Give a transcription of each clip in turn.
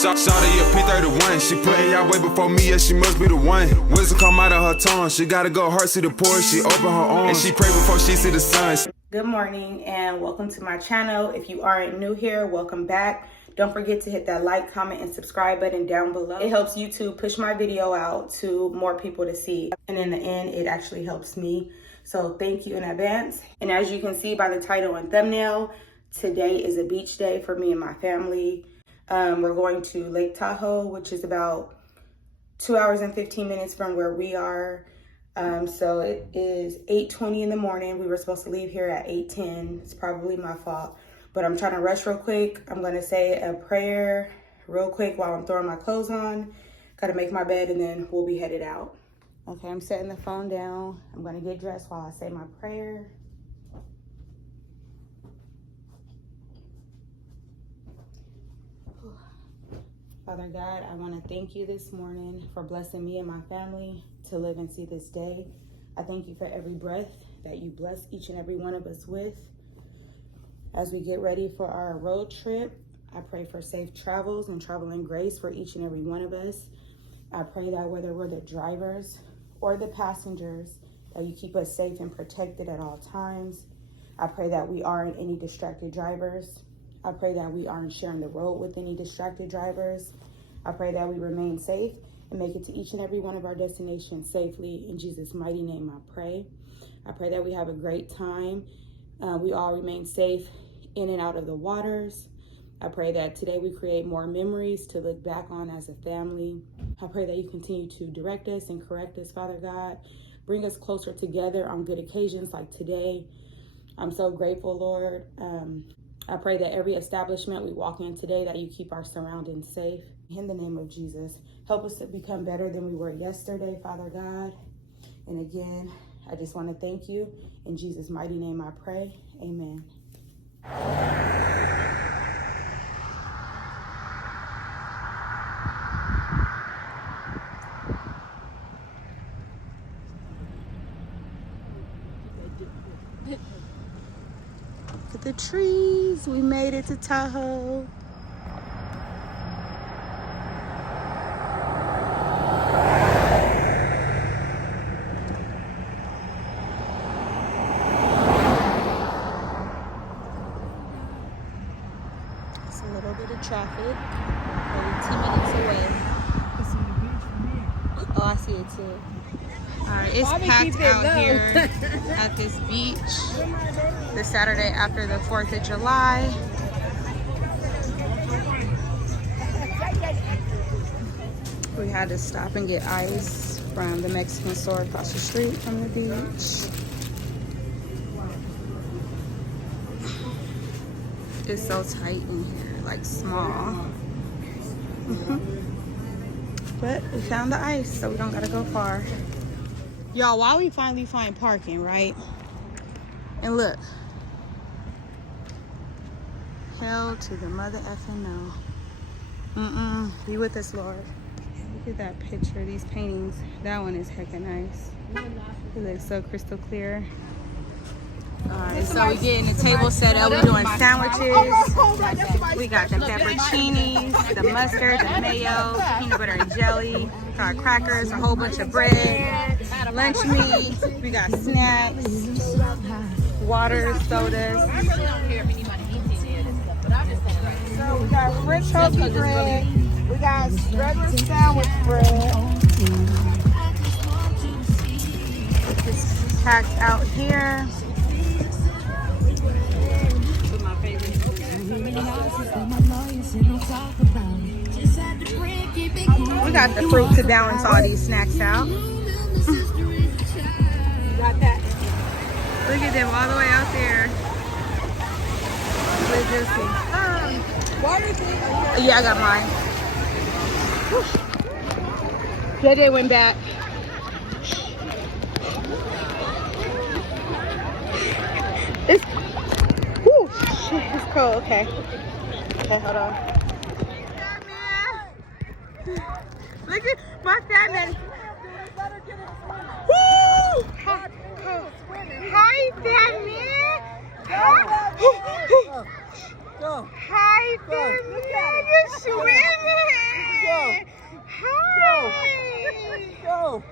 Shawty a P31, she putting y'all way before me, yeah, she must be the one. Wisdom come out of her tongue, she gotta go hard, see the poor, she open her arms, and she pray before she see the sun. Good morning and welcome to my channel. If you aren't new here, welcome back. Don't forget to hit that like, comment, and subscribe button down below. It helps YouTube push my video out to more people to see. And in the end, it actually helps me. So thank you in advance. And as you can see by the title and thumbnail, today is a beach day for me and my family. We're going to Lake Tahoe, which is about 2 hours and 15 minutes from where we are. So it is 8:20 in the morning. We were supposed to leave here at 8:10. It's probably my fault, but I'm trying to rush real quick. I'm going to say a prayer real quick while I'm throwing my clothes on. Got to make my bed and then we'll be headed out. Okay, I'm setting the phone down. I'm going to get dressed while I say my prayer. Father God, I want to thank you this morning for blessing me and my family to live and see this day. I thank you for every breath that you bless each and every one of us with. As we get ready for our road trip, I pray for safe travels and traveling grace for each and every one of us. I pray that whether we're the drivers or the passengers, that you keep us safe and protected at all times. I pray that we aren't any distracted drivers. I pray that we aren't sharing the road with any distracted drivers. I pray that we remain safe and make it to each and every one of our destinations safely. In Jesus' mighty name, I pray. I pray that we have a great time. We all remain safe in and out of the waters. I pray that today we create more memories to look back on as a family. I pray that you continue to direct us and correct us, Father God. Bring us closer together on good occasions like today. I'm so grateful, Lord. I pray that every establishment we walk in today, that you keep our surroundings safe. In the name of Jesus, help us to become better than we were yesterday, Father God. And again, I just want to thank you. In Jesus' mighty name I pray. Amen. Look at the trees. We made it to Tahoe. It's a little bit of traffic. Maybe 2 minutes away. Oh, I see it too. Alright, it's packed out here at this beach this Saturday after the 4th of July. We had to stop and get ice from the Mexican store across the street from the beach. It's so tight in here, like small. But we found the ice, so we don't gotta go far. Y'all, while we finally find parking, right? And look. Hell to the mother effing no. Be with us, Lord. Look at that picture, these paintings. That one is hecka nice. It looks so crystal clear. Alright, so we getting the table set up. We're doing sandwiches. We got the pepperoncinis, the mustard, the mayo, peanut butter and jelly. Got crackers, a whole bunch of bread, lunch meat. We got snacks, water, sodas. So we got French toast bread. We got regular sandwich bread. It's packed out here. We got the fruit to balance all these snacks out. Got that. Look at them all the way out there. Water thing? Yeah, I got mine. JJ went back. It's, whew, it's cold. Okay. Okay, hold on. Look at my fat man. Woo! Hi, fat man. Hi, fat man. You're swimming. Hey! Go.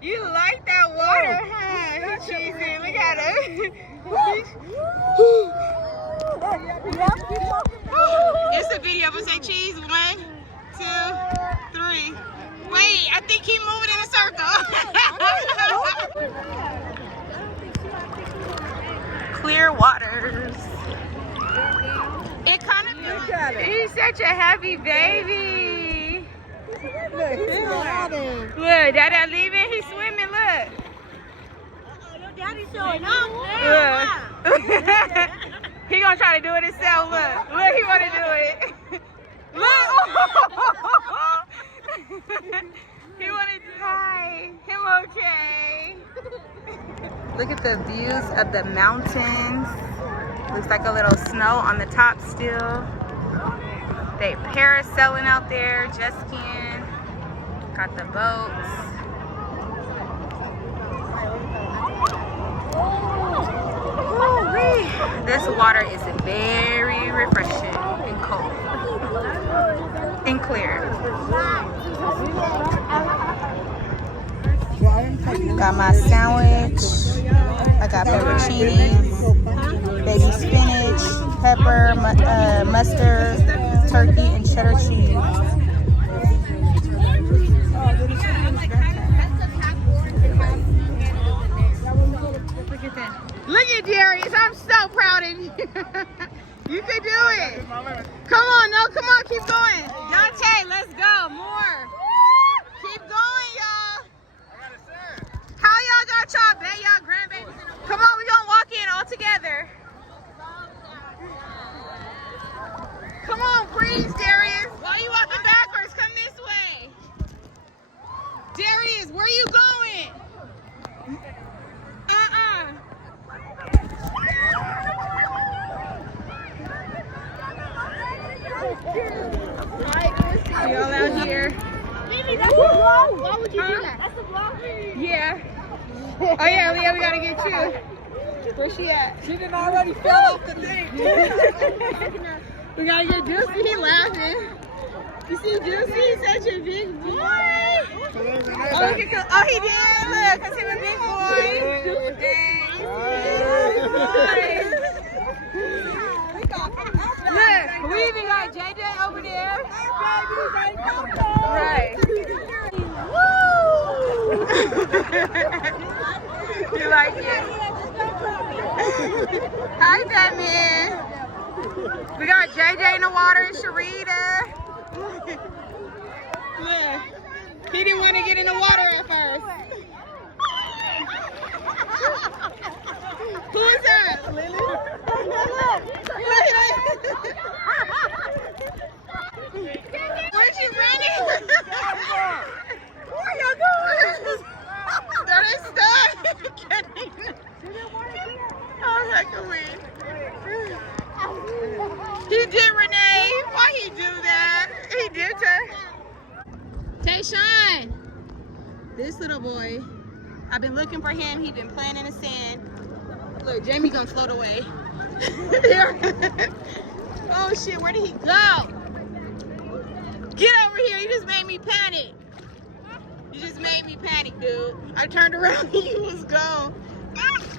You like that water, huh? He's cheesy. Look at him. It's a video, but say cheese. 1, 2, 3. Wait, I think he's moving in a circle. Clear waters. It kind of feels like he's such a happy baby. Look, he's smiling. Look, Dada leaving. He's swimming. Look. Your daddy's showing up. Look. He gonna try to do it himself. Look. Look, he wanna do it. Look. He wanna die. Him okay. Look at the views of the mountains. Looks like a little snow on the top still. They parasailing out there, jet skiing. Got the boats. Ooh-wee. This water is very refreshing and cold and clear. Got my sandwich. I got fettuccine, baby spinach, pepper, mustard, turkey, and cheddar cheese. Look at Darius, I'm so proud of you. You can do it. Come on, no, come on, keep going. Dante, let's go, more. Keep going, y'all. How y'all got y'all bet y'all grandbabies? Come on, we gonna walk in all together. Come on, freeze, Darius. Why are you walking backwards? Come this way. Darius, where are you going? We all out here. Baby, that's a vlog. Why would you do that? That's a vlog. Yeah. Oh yeah, Leah, we gotta get you. Where's she at? She done already fell off the thing. We gotta get Juicy. He laughing. You see Juicy? He's such a big boy. Oh, look at oh, he did. Look, cause he's a big boy. Look, we even got JJ over there. Right. Woo! You like it? Hi, Batman. We got JJ in the water and Sharita. Look, he didn't want to get in the water at first. Who is that? Lily? Where's she running? Where y'all going? That is stuck. Oh, heck of me. He did, Renee. Why he do that? He did that. Tayshawn. This little boy. I've been looking for him. He's been playing in the sand. Look, Jamie gonna float away. Oh shit, where did he go? Get over here, you just made me panic. You just made me panic, dude. I turned around and you was gone.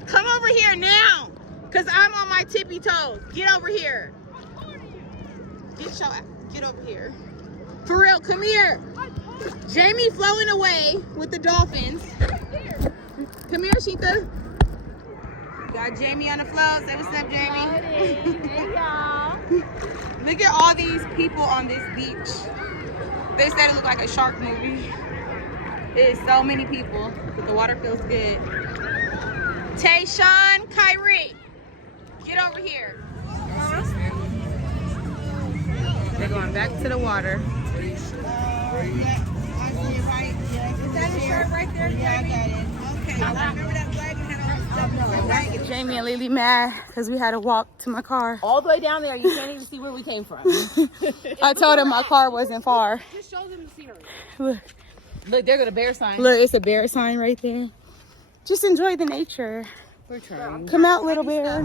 Come over here now, cause I'm on my tippy toes. Get over here. Get over here. For real, come here. Jamie floating away with the dolphins. Come here, Sheetha. Got Jamie on the float. Say what's up, Jamie. Hey, y'all. Look at all these people on this beach. They said it looked like a shark movie. There's so many people, but the water feels good. Tayshawn, Kyrie, get over here. They're going back to the water. Is that a shirt right there? Yeah, I got it. Okay. Remember that flag had on? Jamie and Lily mad because we had to walk to my car. All the way down there, you can't even see where we came from. I told him my car wasn't far. Just show them the scenery. Look, Look, there got a bear sign. look, it's a bear sign right there. Just enjoy the nature. We're trying. Come out, little bear.